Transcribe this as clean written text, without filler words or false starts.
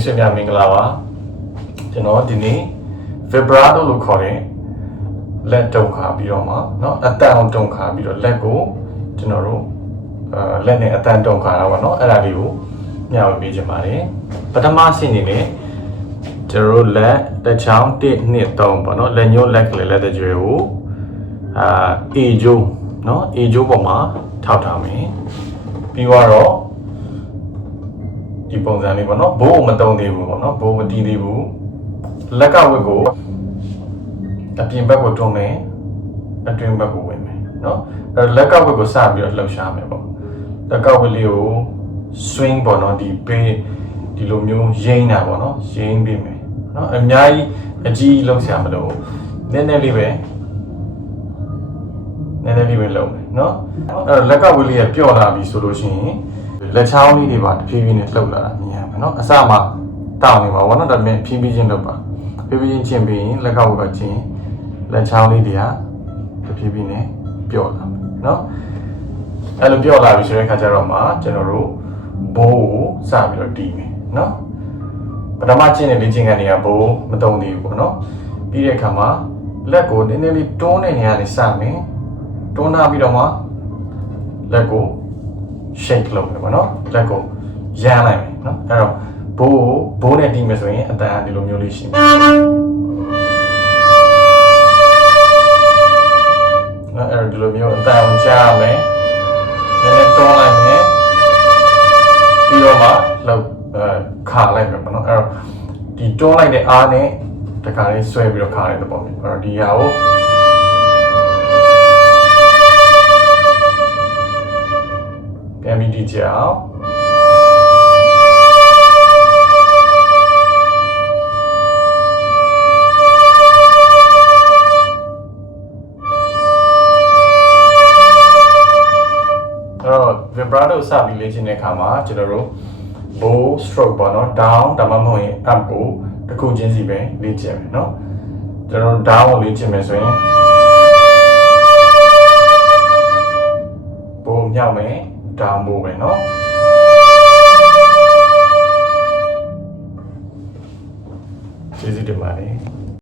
င်းဆွေများမင်္ဂလာပါကျွန်တော်ဒီနေ့ vibrato လို့ခေါ်တဲ့လက်တုံခါပြီးတော့မှเนาะအတန်အောင်တုံခါပြီးတော့လက်ကိုကျွန်တော်တို့လက်နဲ့အတန်တုံခါတာပေါ့เนาะအဲ့ဒါလေးကိုမျှဝေပေးချင်ပါတယ်ပထမအဆင့်အနေနဲ့ကျွန်တော်တို့လက်တစ်ချောင်း1 2 3ပေါ့เนาะလက်ညှိုးလက်ကလေးလက်တကြွယ်ကိုA ကျိုးเนาะ A ကျိုးပေါ်မှာထောက်ထားမယ်ပြီးတော့ဒီပုံစံလေးပေါ့နော်ဘိုးမတုံသေးဘူးပေါ့နော်ဘိုးမတီးသေးဘူးလက်ကဝက်ကိုအပြင်ဘက်ကိုတွန်းမယ်အတွင်းဘက်ကိုဝင်မယ်နော်အဲလက်ကဝက်ကိုစပြီးတော့လှုပ်ရှားမယ်ပေါ့လက်ကဝက်လေးကို swing ပေါ့နော်ဒီဘေးဒီလိုမျိုးရင်းတာပေါ့နော်ရင်းပေးမယ်နော်အများကြီးအကြီးလှုပ်ရှားမလို့နည်းနည်းလေးပဲလှုပ်မယ်နော်အဲလက်ကဝက်လေးကပျော့လာပြီဆိုလို့ရှိရင်လက်ချောင်းလေးတွေပါတဖြည်းဖြည်းနဲ့လှုပ်လာတာမြင်ရမယ်နော်အစမှတောင်းနေပါဘောနော်ဒါပေမဲ့ဖြည်းဖြည်းချင်းလှုပ်ပါဖြည်းဖြည်းချင်းချင်းပြီးရင်လက်ကောက်ကချင်းလက်ချောင်းလေးတွေကတဖြည်းဖြည်းနဲ့ပျော့လာမယ်နော်အဲ့လိုပျော့လာပြီဆိုတဲ့အခါကျတော့မှကျွန်တော်တို့ဘိုးကိုစပြီးတော့တီးမယ်နော်ပထမချင်းတဲ့လေ့ကျင့်ခန်းတွေကဘိုးမတုံသေးဘူးပေါ့နော်ပြီးတဲ့အခါမှာလက်ကိုနည်းနည်းလေးတွန်းတဲ့နေရာလေးစမယ်တွန်းထားပြီးတော့မှလက်ကိုshake လုပ်မယ်ပေါ့နော်လက်ကိုရမ်းလိုက်မယ်နော်အဲ့တော့ဘိုးနဲ့တီးမယ်ဆိုရင်အတန်ဒီလိုမျိုးလေးရှိမယ်နော်အဲ့တော့ဒီလိုမျိုးအတန်ကိုကြားမယ်နည်းနည်းတွန်းလိုက်မယ်ပြီးတော့မှလောက်ခါလိုက်မယ်ပေါ့နော်အဲ့တော့ဒီတွန်းလိုက်တဲ့အားနဲ့တခါလေးဆွဲပြီးတော့ခါလိုက်တဲ့ပုံမျိုးအဲ့တော့ဒီဟာကိုပြန်ပြီးဒီကြောင်vibrato စပြီးလေ့ကျင့်တဲ့အခါမှာကျွန်တော်တို့ bow stroke ပေါ့နော် down ဒါမှမဟုတ်ရင် up ကိုတစ်ခုချင်းစီပဲလေ့ကျင့်မယ်နော်ကျွန်တော်တို့ down ကိုလေ့ကျင့်မယ်ဆိုရင် bow မြောက်မယ် down bow ပဲနော်ကျေးဇူးတင်ပါတယ်